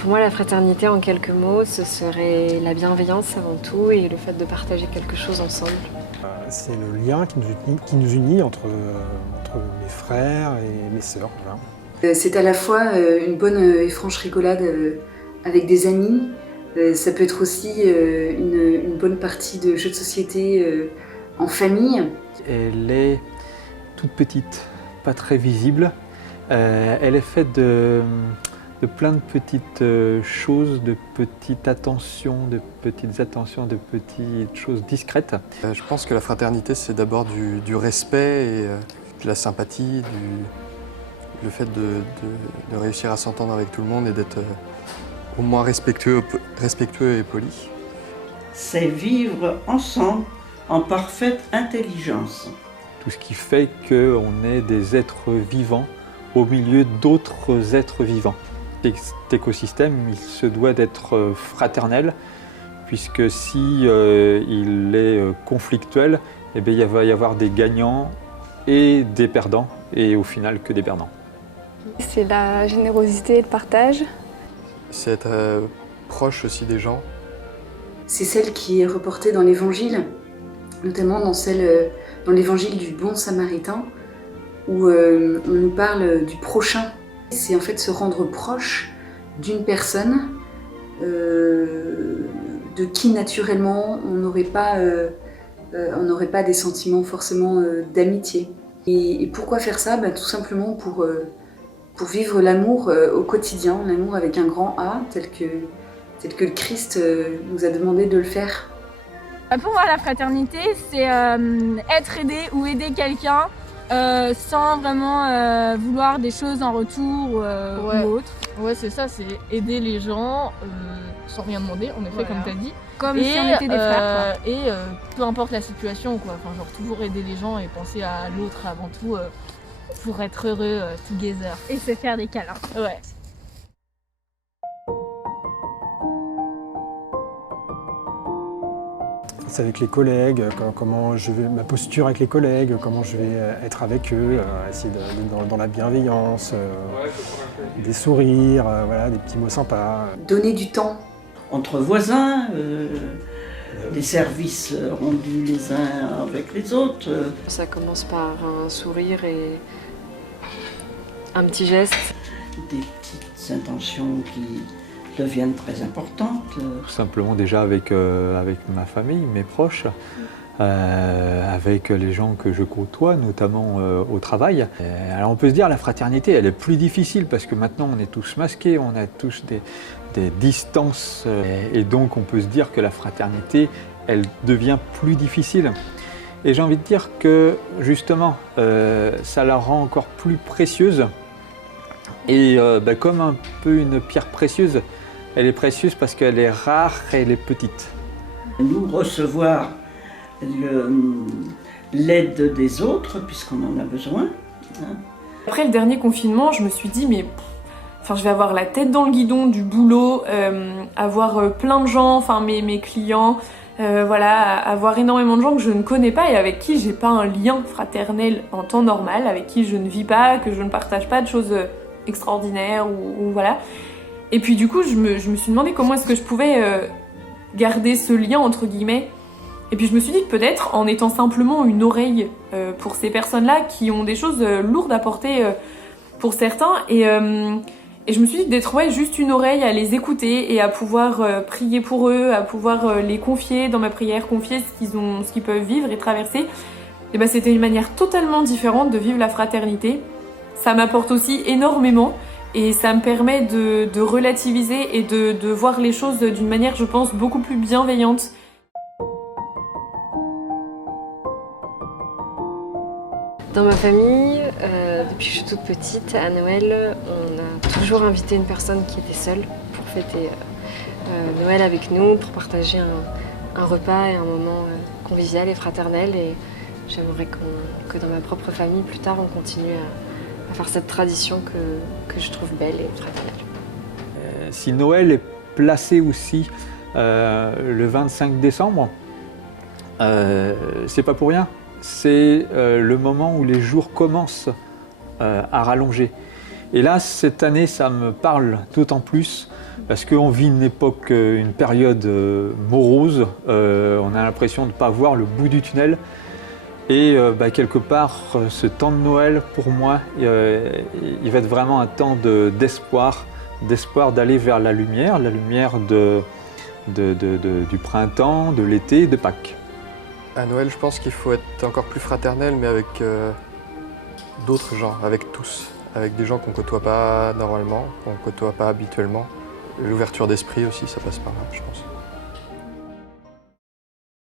Pour moi, la fraternité, en quelques mots, ce serait la bienveillance avant tout et le fait de partager quelque chose ensemble. C'est le lien qui nous unit entre mes frères et mes sœurs. Voilà. C'est à la fois une bonne et franche rigolade avec des amis. Ça peut être aussi une bonne partie de jeux de société en famille. Elle est toute petite, pas très visible. Elle est faite de plein de petites choses, de petites attentions, de petites choses discrètes. Je pense que la fraternité, c'est d'abord du respect et de la sympathie, le fait de réussir à s'entendre avec tout le monde et d'être au moins respectueux et poli. C'est vivre ensemble en parfaite intelligence. Tout ce qui fait qu'on est des êtres vivants au milieu d'autres êtres vivants. Cet écosystème, il se doit d'être fraternel, puisque si il est conflictuel, eh bien, il va y avoir des gagnants et des perdants, et au final que des perdants. C'est la générosité et le partage. C'est être proche aussi des gens. C'est celle qui est reportée dans l'Évangile, notamment dans l'Évangile du bon samaritain, où on nous parle du prochain. C'est en fait se rendre proche d'une personne de qui naturellement on n'aurait pas des sentiments forcément d'amitié. Et pourquoi faire ça? Tout simplement pour vivre l'amour au quotidien, l'amour avec un grand A, tel que le Christ nous a demandé de le faire. Pour moi, la fraternité, c'est être aidé ou aider quelqu'un sans vraiment vouloir des choses en retour ou autre. Ouais, c'est ça, c'est aider les gens sans rien demander, en effet, Voilà. comme tu as dit. Comme si on était des frères. Et peu importe la situation, quoi. Enfin, genre toujours aider les gens et penser à l'autre avant tout pour être heureux together. Et se faire des câlins. Ouais. C'est avec les collègues, ma posture avec les collègues, comment je vais être avec eux, essayer d'être dans la bienveillance, des sourires, voilà, des petits mots sympas. Donner du temps. Entre voisins, les services rendus les uns avec les autres. Ça commence par un sourire et un petit geste. Des petites intentions qui deviennent très importantes. Tout simplement déjà avec ma famille, mes proches, avec les gens que je côtoie, notamment au travail. Alors on peut se dire la fraternité, elle est plus difficile parce que maintenant on est tous masqués, on a tous des distances et donc on peut se dire que la fraternité, elle devient plus difficile. Et j'ai envie de dire que justement, ça la rend encore plus précieuse. Et comme un peu une pierre précieuse, elle est précieuse parce qu'elle est rare et elle est petite. Nous recevoir l'aide des autres, puisqu'on en a besoin. Après le dernier confinement, je me suis dit, je vais avoir la tête dans le guidon du boulot, avoir plein de gens, mes clients, avoir énormément de gens que je ne connais pas et avec qui j'ai pas un lien fraternel en temps normal, avec qui je ne vis pas, que je ne partage pas de choses extraordinaires ou voilà. Et puis du coup, je me suis demandé comment est-ce que je pouvais garder ce lien entre guillemets. Et puis je me suis dit que peut-être en étant simplement une oreille pour ces personnes-là qui ont des choses lourdes à porter pour certains. Et je me suis dit que d'être juste une oreille à les écouter et à pouvoir prier pour eux, à pouvoir les confier dans ma prière, confier ce qu'ils peuvent vivre et traverser. Et c'était une manière totalement différente de vivre la fraternité. Ça m'apporte aussi énormément. Et ça me permet de relativiser et de voir les choses d'une manière, je pense, beaucoup plus bienveillante. Dans ma famille, depuis que je suis toute petite, à Noël, on a toujours invité une personne qui était seule pour fêter Noël avec nous, pour partager un repas et un moment convivial et fraternel. Et j'aimerais que dans ma propre famille, plus tard, on continue à faire cette tradition que je trouve belle et fraternelle. Si Noël est placé aussi le 25 décembre, c'est pas pour rien. C'est le moment où les jours commencent à rallonger. Et là, cette année, ça me parle d'autant plus parce qu'on vit une époque, une période morose. On a l'impression de ne pas voir le bout du tunnel. Et quelque part, ce temps de Noël, pour moi, il va être vraiment un temps d'espoir d'aller vers la lumière du printemps, de l'été, de Pâques. À Noël, je pense qu'il faut être encore plus fraternel, mais avec d'autres gens, avec tous, avec des gens qu'on ne côtoie pas normalement, qu'on ne côtoie pas habituellement. L'ouverture d'esprit aussi, ça passe par là, je pense.